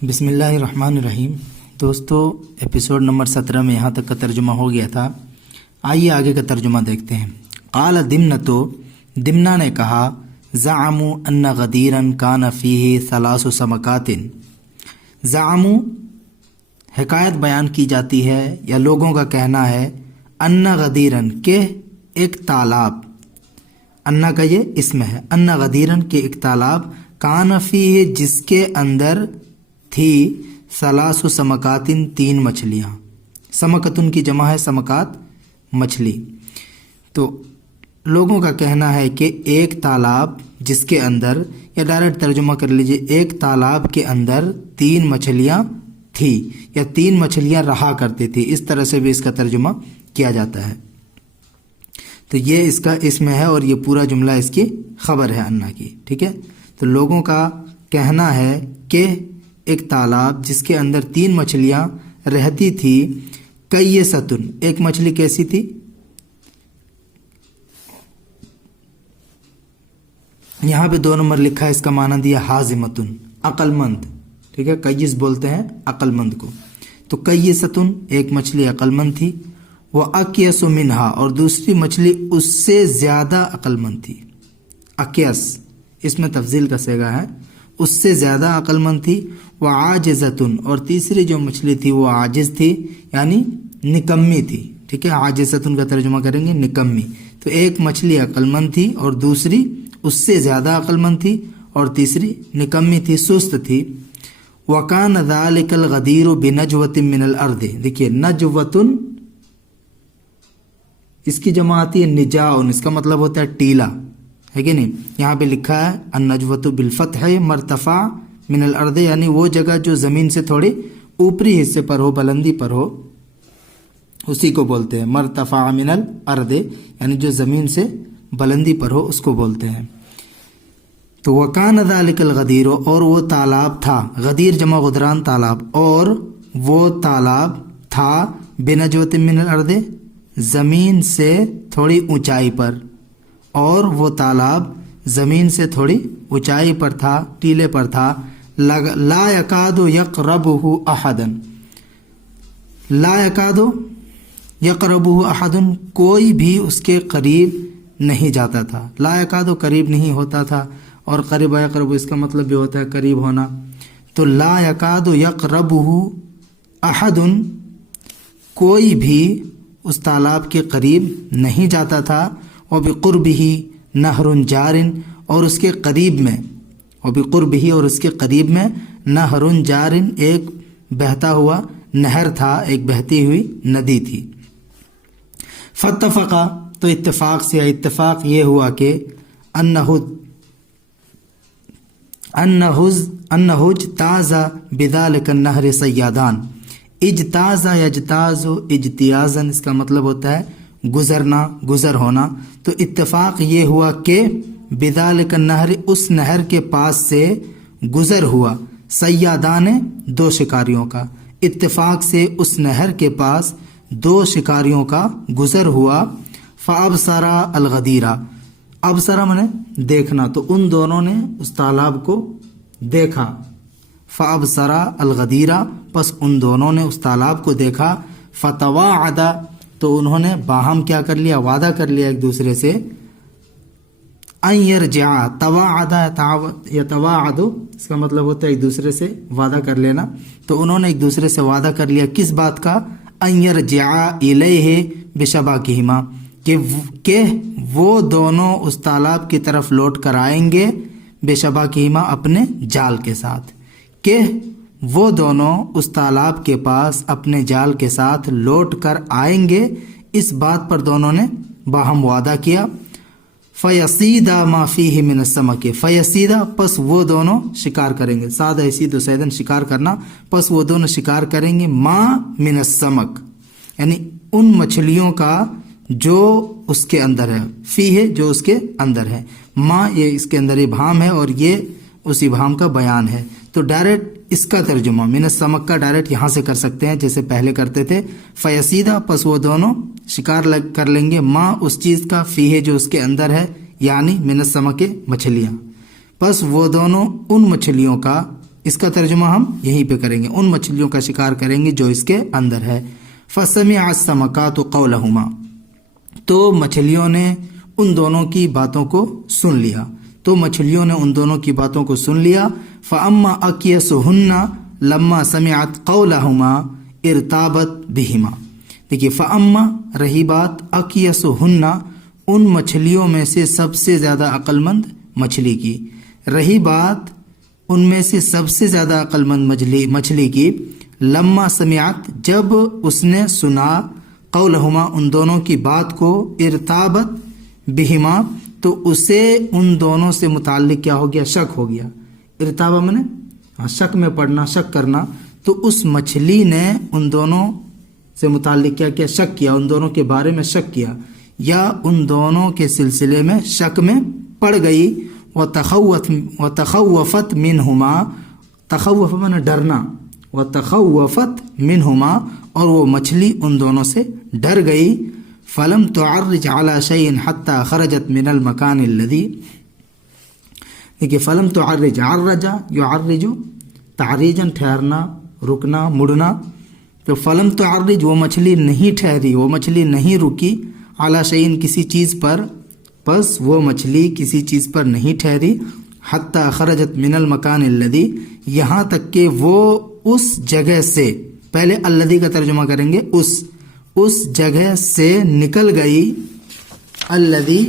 بسم اللہ الرحمن الرحیم۔ دوستو ایپیسوڈ نمبر 17 میں یہاں تک کا ترجمہ ہو گیا تھا۔ آئیے آگے کا ترجمہ دیکھتے ہیں۔ قال دمنتو، دمنا نے کہا، زعموا ان غدیرا کان فیہ ثلاث سمکات۔ زعموا حکایت بیان کی جاتی ہے یا لوگوں کا کہنا ہے، ان غدیرن کہ ایک تالاب، انا کا یہ اسم ہے، ان غدیرن کے ایک تالاب، کان فیہ جس کے اندر تھی ثلاث سمکاتن تین مچھلیاں، سمکتن کی جمع ہے سمکات مچھلی۔ تو لوگوں کا کہنا ہے کہ ایک تالاب جس کے اندر، یا ڈائریکٹ ترجمہ کر لیجئے، ایک تالاب کے اندر تین مچھلیاں تھی یا تین مچھلیاں رہا کرتی تھی، اس طرح سے بھی اس کا ترجمہ کیا جاتا ہے۔ تو یہ اس کا اسم ہے اور یہ پورا جملہ اس کی خبر ہے انا کی، ٹھیک ہے۔ تو لوگوں کا کہنا ہے کہ ایک تالاب جس کے اندر تین مچھلیاں رہتی تھی، کیستن، ایک مچھلی کیسی تھی؟ یہاں پہ 2 نمبر لکھا ہے، اس کا معنی دیا حازمتن، عقل مند، ٹھیک ہے، کیس بولتے ہیں عقل مند کو۔ تو کیستن ایک مچھلی عقل مند تھی، وہ اکیس منہا اور دوسری مچھلی اس سے زیادہ عقل مند تھی۔ اکیس اس میں تفضیل کا صیغہ ہے، اس سے زیادہ عقل مند تھی۔ وہ عاجزتن اور تیسری جو مچھلی تھی وہ عاجز تھی، یعنی نکمی تھی، ٹھیک ہے، عاجزتن کا ترجمہ کریں گے نکمی۔ تو ایک مچھلی عقل مند تھی اور دوسری اس سے زیادہ عقل مند تھی اور تیسری نکمی تھی، سست تھی۔ وَكَانَ ذَلِكَ الْغَدِيرُ بِنَجْوَةٍ مِّنَ الْأَرْضِ، دیکھیے نجوتن اس کی جمع آتی ہے نجاؤن، اس کا مطلب ہوتا ہے ٹیلا، ہے کہ نہیں؟ یہاں پہ لکھا ہے النجوۃ بالفتح مرتفع من الارض، یعنی وہ جگہ جو زمین سے تھوڑی اوپری حصے پر ہو، بلندی پر ہو، اسی کو بولتے ہیں مرتفع من الارض، یعنی جو زمین سے بلندی پر ہو اس کو بولتے ہیں۔ تو وکان ذلک الغدیر، اور وہ تالاب تھا، غدیر جمع غدران تالاب، اور وہ تالاب تھا بنجوۃ من الارض، زمین سے تھوڑی اونچائی پر، اور وہ تالاب زمین سے تھوڑی اونچائی پر تھا، ٹیلے پر تھا۔ لا یکاد یقربہ احد، لا یکاد یقربہ احد، کوئی بھی اس کے قریب نہیں جاتا تھا۔ لا یکاد قریب نہیں ہوتا تھا، اور قریب یقرب اس کا مطلب بھی ہوتا ہے قریب ہونا۔ تو لا یکاد یقربہ احد، کوئی بھی اس تالاب کے قریب نہیں جاتا تھا۔ وبقربہ نہر جار، اور اس کے قریب میں، وبقربہ اور اس کے قریب میں، نہر جار ایک بہتا ہوا نہر تھا، ایک بہتی ہوئی ندی تھی۔ فاتفقا، تو اتفاق سے، اتفاق یہ ہوا کہ انہ اجتاز بذلک النہر صیادان، اجتاز یجتاز اجتیازن، اس کا مطلب ہوتا ہے گزرنا، گزر ہونا۔ تو اتفاق یہ ہوا کہ بذالک النہر، اس نہر کے پاس سے گزر ہوا، صیادان 2 شکاریوں کا، اتفاق سے اس نہر کے پاس 2 شکاریوں کا گزر ہوا۔ فابصرا الغدیرہ، ابصرا منے دیکھنا، تو ان دونوں نے اس تالاب کو دیکھا۔ فابصرا الغدیرہ، پس ان دونوں نے اس تالاب کو دیکھا۔ فتواعدا، تو انہوں نے باہم کیا کر لیا، وعدہ کر لیا ایک دوسرے سے، ان یرجعا، تواعدا یتواعد، اس کا مطلب ہوتا ہے ایک دوسرے سے وعدہ کر لینا۔ تو انہوں نے ایک دوسرے سے وعدہ کر لیا کس بات کا؟ ان یرجعا الیہ بشباکہما، کہ وہ دونوں اس تالاب کی طرف لوٹ کر آئیں گے، بشباکہما اپنے جال کے ساتھ، کہ وہ دونوں اس تالاب کے پاس اپنے جال کے ساتھ لوٹ کر آئیں گے، اس بات پر دونوں نے باہم وعدہ کیا۔ فیصیدا ما فیہ من السمک، فیصیدا، پس وہ دونوں شکار کریں گے، سادہ یصید و صیدن شکار کرنا، پس وہ دونوں شکار کریں گے، ما من السمک، یعنی ان مچھلیوں کا جو اس کے اندر ہے، فیہ جو اس کے اندر ہے، ما یہ اس کے اندر ابہام ہے اور یہ اس ابہام کا بیان ہے۔ تو ڈائریکٹ اس کا ترجمہ من السمک کا ڈائریکٹ یہاں سے کر سکتے ہیں جیسے پہلے کرتے تھے، فیصیدہ، پس وہ دونوں شکار کر لیں گے، ماں اس چیز کا، فیہ جو اس کے اندر ہے، یعنی من السمک مچھلیاں، پس وہ دونوں ان مچھلیوں کا اس کا ترجمہ ہم یہیں پہ کریں گے، ان مچھلیوں کا شکار کریں گے جو اس کے اندر ہے۔ فَسَمِعَ السَّمَكَاتُ قَوْلَهُمَا، تو مچھلیوں نے ان دونوں کی باتوں کو سن لیا، تو مچھلیوں نے ان دونوں کی باتوں کو سن لیا۔ فَأَمَّا أَكْيَسُهُنَّ لَمَّا سَمِعَتْ قَوْلَهُمَا ارْتَابَتْ بِهِمَا۔ دیکھیے فَأَمَّا رہی بات أَكْيَسُهُنَّ ان مچھلیوں میں سے سب سے زیادہ عقل مند مچھلی کی، رہی بات ان میں سے سب سے زیادہ عقل مند مچھلی کی، لما سمعت جب اس نے سنا، قولہما ان دونوں کی بات کو، ارتابت بہما تو اسے ان دونوں سے متعلق کیا ہو گیا؟ شک ہو گیا۔ ارتابہ میں نے شک میں پڑنا، شک کرنا، تو اس مچھلی نے ان دونوں سے متعلق کیا کیا؟ شک کیا، ان دونوں کے بارے میں شک کیا، یا ان دونوں کے سلسلے میں شک میں پڑ گئی۔ وتخوفت منہما، تخوف میں ڈرنا، وتخوفت منہما اور وہ مچھلی ان دونوں سے ڈر گئی۔ فلم تعرج على شيء حتى خرجت من المكان الذي، دیکھیے فلم تعرج، عرج يعرج تعریجا ٹھہرنا، رکنا، مڑنا، تو فلم تعرج وہ مچھلی نہیں ٹھہری، وہ مچھلی نہیں رکی، على شيء کسی چیز پر، پس وہ مچھلی کسی چیز پر نہیں ٹھہری، حتی خرجت من المکان الذی یہاں تک کہ وہ اس جگہ سے، پہلے الذی کا ترجمہ کریں گے، اس جگہ سے نکل گئی، الذی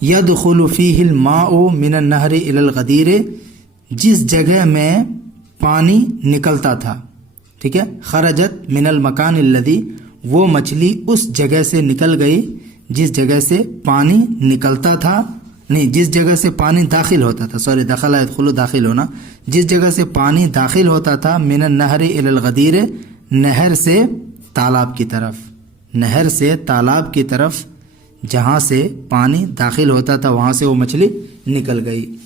یدخل فیہ الماء من النہر الی الغدیر، جس جگہ میں پانی نکلتا تھا، ٹھیک ہے، خرجت من المکان الذی وہ مچھلی اس جگہ سے نکل گئی جس جگہ سے پانی نکلتا تھا، نہیں جس جگہ سے پانی داخل ہوتا تھا، سوری دخل يدخل داخل ہونا، جس جگہ سے پانی داخل ہوتا تھا، من النہر الی الغدیر نہر سے تالاب کی طرف، نہر سے تالاب کی طرف جہاں سے پانی داخل ہوتا تھا وہاں سے وہ مچھلی نکل گئی۔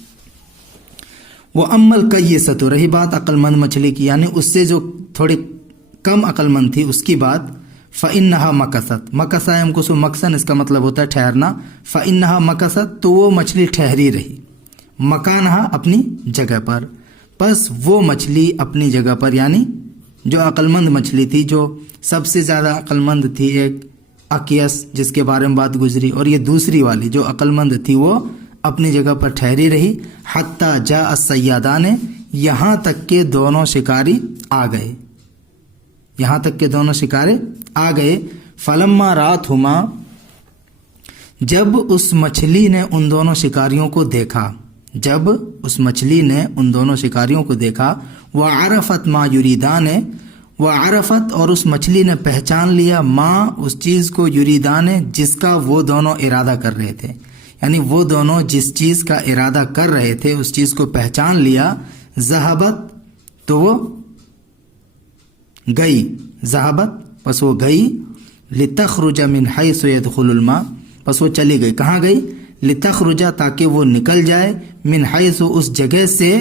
وہ امل کیست، رہی بات عقل مند مچھلی کی، یعنی اس سے جو تھوڑی کم عقل مند تھی اس کی بات، فَإِنَّهَا مَكَثَتْ، مَكَثَ يَمْكُثُ مَكْثًا اس کا مطلب ہوتا ہے ٹھہرنا، فَإِنَّهَا مَكَثَتْ تو وہ مچھلی ٹھہری رہی، مکانہا اپنی جگہ پر، پس وہ مچھلی اپنی جگہ پر، یعنی جو عقل مند مچھلی تھی، جو سب سے زیادہ عقل مند تھی، ایک اکیس جس کے بارے میں بات گزری، اور یہ دوسری والی جو عقل مند تھی وہ اپنی جگہ پر ٹھہری رہی، حتی جاء الصیادان یہاں تک کہ دونوں شکاری آ گئے، یہاں تک کہ دونوں شکارے آ گئے۔ فلما راتہما جب اس مچھلی نے ان دونوں شکاریوں کو دیکھا، جب اس مچھلی نے ان دونوں شکاریوں کو دیکھا، وعرفت ما یریدان، وعرفت اور اس مچھلی نے پہچان لیا، ما اس چیز کو، یریدان جس کا وہ دونوں ارادہ کر رہے تھے، یعنی وہ دونوں جس چیز کا ارادہ کر رہے تھے اس چیز کو پہچان لیا، ذہبت تو وہ گئی، ذہبت پس وہ گئی، لتخرج من حیث يدخل الماء پس وہ چلی گئی، کہاں گئی؟ لتخرج تاکہ وہ نکل جائے، من حیث اس جگہ سے،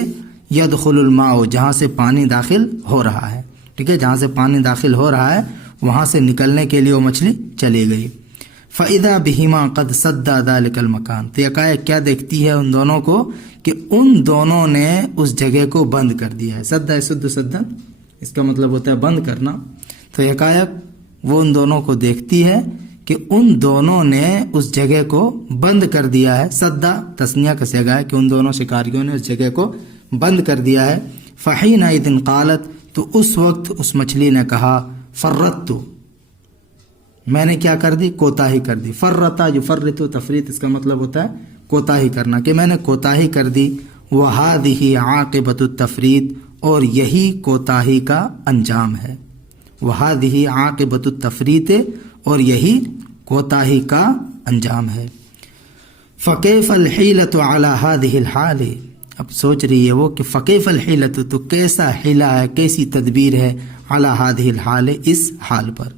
يدخل الماء جہاں سے پانی داخل ہو رہا ہے، ٹھیک ہے، جہاں سے پانی داخل ہو رہا ہے وہاں سے نکلنے کے لیے وہ مچھلی چلی گئی۔ فَإِذَا بِهِمَا قَدْ سَدَّ ذَلِكَ الْمَكَانَ تو یکایک کیا دیکھتی ہے ان دونوں کو کہ ان دونوں نے اس جگہ کو بند کر دیا ہے، سد سد سدن اس کا مطلب ہوتا ہے بند کرنا، تو یکایک وہ ان دونوں کو دیکھتی ہے کہ ان دونوں نے اس جگہ کو بند کر دیا ہے، سدا تسنیہ کا صیغہ ہے کہ ان دونوں شکاریوں نے اس جگہ کو بند کر دیا ہے۔ فَحِينَئِذٍ قَالَتْ تو اس وقت اس مچھلی نے کہا، فرَّطْتُ میں نے کیا کر دی؟ کوتاہی کر دی، فرَّطَ یفرِّطُ تفریط اس کا مطلب ہوتا ہے کوتاہی کرنا، کہ میں نے کوتاہی کر دی، وَهَذِهِ عَاقِبَةُ التَّفْرِيطِ اور یہی کوتاہی کا انجام ہے، وَهَذِهِ عَاقِبَةُ التَّفْرِيطِ اور یہی کوتاہی کا انجام ہے۔ فَكَيْفَ الْحِيلَةُ عَلَى هَذِهِ الْحَالِ اب سوچ رہی ہے وہ کہ فَكَيْفَ الْحِيلَةُ تو کیسا حیلہ ہے، کیسی تدبیر ہے، عَلَى هَذِهِ الْحَالِ اس حال پر،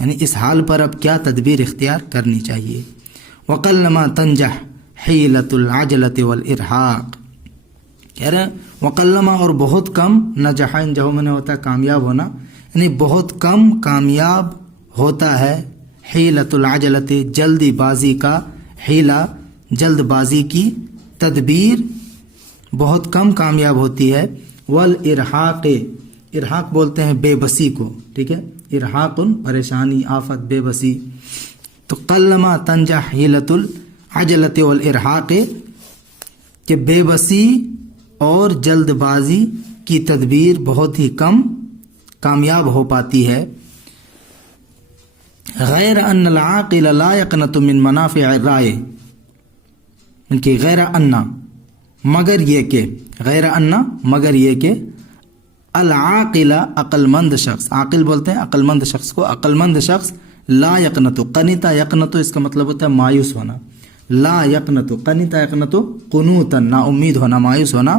یعنی اس حال پر اب کیا تدبیر اختیار کرنی چاہیے۔ وَقَلَّمَا تَنْجَحْ حِيلَةُ الْعَجْلَةِ وَالْإِرْحَاقِ کہہ رہے ہیں وَقَلَّمَا اور بہت کم، نجح انجح میں نے ہوتا ہے کامیاب ہونا، یعنی بہت کم کامیاب ہوتا ہے، حیلۃ العجلۃ جلدی بازی کا، حیلہ جلد بازی کی تدبیر، بہت کم کامیاب ہوتی ہے. والارحاق، ارحاق بولتے ہیں بے بسی کو، ٹھیک ہے، ارحاق پریشانی، آفت، بے بسی. تو قلما تنجح حیلۃ العجلۃ والارحاق، کہ بے بسی اور جلد بازی کی تدبیر بہت ہی کم کامیاب ہو پاتی ہے. غیر ان العاقل لا يقنط من منافع الرائے، ان کی غیر ان مگر یہ کہ، غیر ان مگر یہ کہ، العاقل عقل مند شخص، عاقل بولتے ہیں عقل مند شخص کو، عقل مند شخص، لا یقنط، قنط یقنط اس کا مطلب ہوتا ہے مایوس ہونا، لا یقنط، قنط یقنط قنوتا، نا امید ہونا، مایوس ہونا،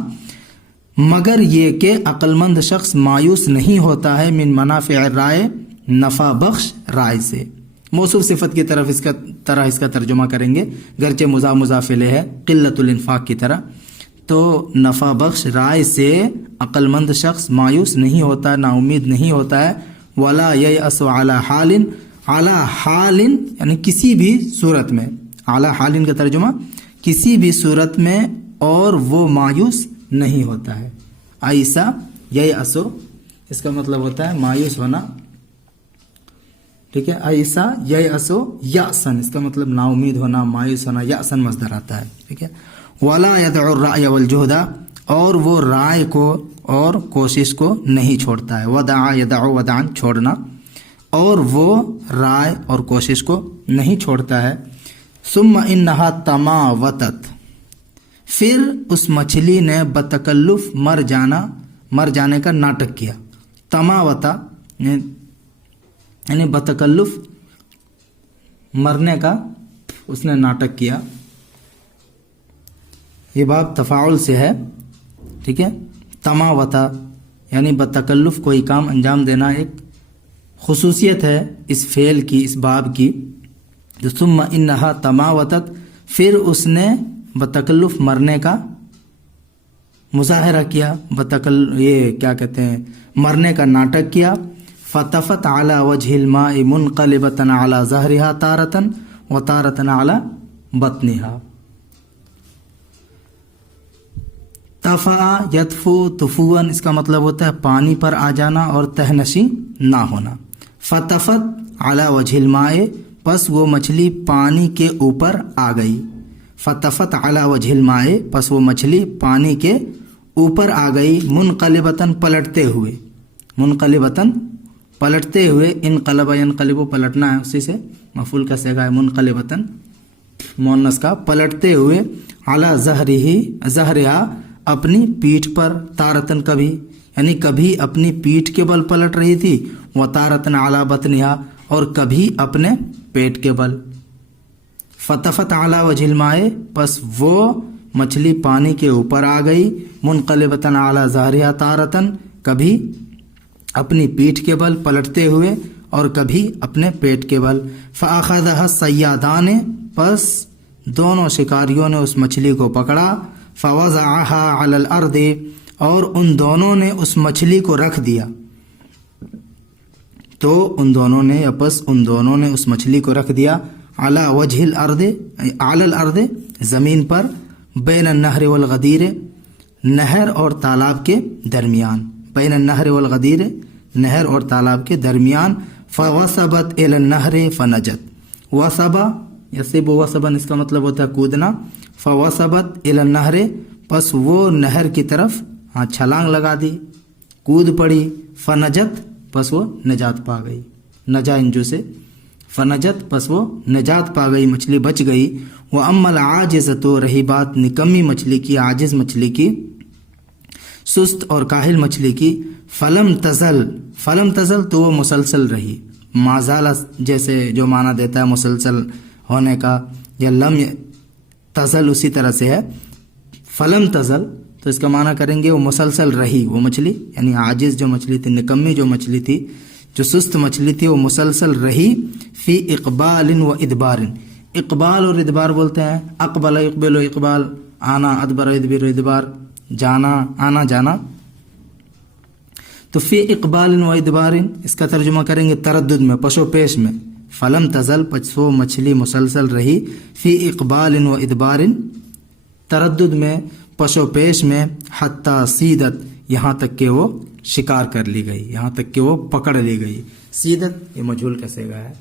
مگر یہ کہ عقل مند شخص مایوس نہیں ہوتا ہے من منافع الرائے، نفع بخش رائے سے. موصوف صفت کی طرف اس کا ترجمہ کریں گے، گرچہ مضاف الیہ ہے قلت الانفاق کی طرح. تو نفع بخش رائے سے عقل مند شخص مایوس نہیں ہوتا، نا امید نہیں ہوتا ہے. ولا ییأس علی حال، علی حال یعنی کسی بھی صورت میں، علی حال کا ترجمہ کسی بھی صورت میں، اور وہ مایوس نہیں ہوتا ہے. ایسا ییأس اس کا مطلب ہوتا ہے مایوس ہونا، ٹھیک ہے. ایسا ییأس یأسن اس کا مطلب نا امید ہونا، مایوس ہونا، یأسن مصدر آتا ہے، ٹھیک ہے. ولا يدع الرأي والجهد، اور وہ رائے کو اور کوشش کو نہیں چھوڑتا ہے. ودع يدع ودعن چھوڑنا، اور وہ رائے اور کوشش کو نہیں چھوڑتا ہے. ثم انها تماوتت، پھر اس مچھلی نے بتکلف مر جانے کا ناٹک کیا. تماوتا یعنی بتکلف مرنے کا اس نے ناٹک کیا. یہ باب تفاعل سے ہے، ٹھیک ہے. تماوتا یعنی بتکلف کوئی کام انجام دینا ایک خصوصیت ہے اس فعل کی، اس باب کی. ثم انہا تماوتت، پھر اس نے بتکلف مرنے کا مظاہرہ کیا، یہ کیا کہتے ہیں، مرنے کا ناٹک کیا. فتفت علی وجہ الماء منقلبۃ علی ظہرہا تارۃ وتارۃ علی بطنہا. تفا یدفو تفون اس کا مطلب ہوتا ہے پانی پر آ جانا اور تہنشی نہ ہونا. فتفت علی وجہ الماء، پس وہ مچھلی پانی کے اوپر آ گئی. فتفت علی وجہ الماء، پس وہ مچھلی پانی کے اوپر آ گئی. منقلبتاً پلٹتے ہوئے، منقلبتاً پلٹتے ہوئے. انقلب ینقلب پلٹنا ہے، اسی سے مفعول کا صیغہ ہے منقلبتاً مؤنث کا، پلٹتے ہوئے. علی ظہرہا اپنی پیٹھ پر. تارتن کبھی، یعنی کبھی اپنی پیٹھ کے بل پلٹ رہی تھی. و تارتن علی بطنہا، اور کبھی اپنے پیٹ کے بل. فتفت علی وجہ الماء، پس وہ مچھلی پانی کے اوپر آ گئی. منقلبتاً علی ظہرہا تارتن، کبھی اپنی پیٹھ کے بل پلٹتے ہوئے اور کبھی اپنے پیٹ کے بل. فاخذها الصیادان، پس دونوں شکاریوں نے اس مچھلی کو پکڑا. فوضعها علی الارض، اور ان دونوں نے اس مچھلی کو رکھ دیا. تو ان دونوں نے اس مچھلی کو رکھ دیا. علی وجہ الارض، علی الارض زمین پر. بین النہر والغدیر، نہر اور تالاب کے درمیان. بین النہر والغدیر، نہر اور تالاب کے درمیان. فوثبت الی النہر فنجت. وثبا یصب وثبا اس کا مطلب ہوتا ہے کودنا. فوثبت الی النہر، پس وہ نہر کی طرف چھلانگ لگا دی، کود پڑی. فنجت، پس وہ نجات پا گئی. نجا انجو سے فنجت، پس وہ نجات پا گئی، مچھلی بچ گئی. وَأَمَّا الْعَاجِزَةُ، تو رہی بات نکمی مچھلی کی، عاجز مچھلی کی، سست اور کاہل مچھلی کی. فلم تزل تو وہ مسلسل رہی. مازال جیسے جو معنی دیتا ہے مسلسل ہونے کا، یا لم تزل اسی طرح سے ہے. فلم تزل تو اس کا معنی کریں گے وہ مسلسل رہی وہ مچھلی، یعنی عاجز جو مچھلی تھی، نکمی جو مچھلی تھی، جو سست مچھلی تھی، وہ مسلسل رہی. فی اقبال و ادبار، اقبال اور ادبار بولتے ہیں. اقبل اقبل و اقبال، آنا، ادبر ادبر و ادبار، جانا، آنا جانا. تو فی اقبال و ادبار اس کا ترجمہ کریں گے تردد میں، پشو پیش میں. فلم تزل، پس وہ مچھلی مسلسل رہی. فی اقبال و ادبار، تردد میں، پشو پیش میں حتی سیدت یہاں تک کہ وہ شکار کر لی گئی، یہاں تک کہ وہ پکڑ لی گئی. سیدت یہ مجہول کا صیغہ ہے.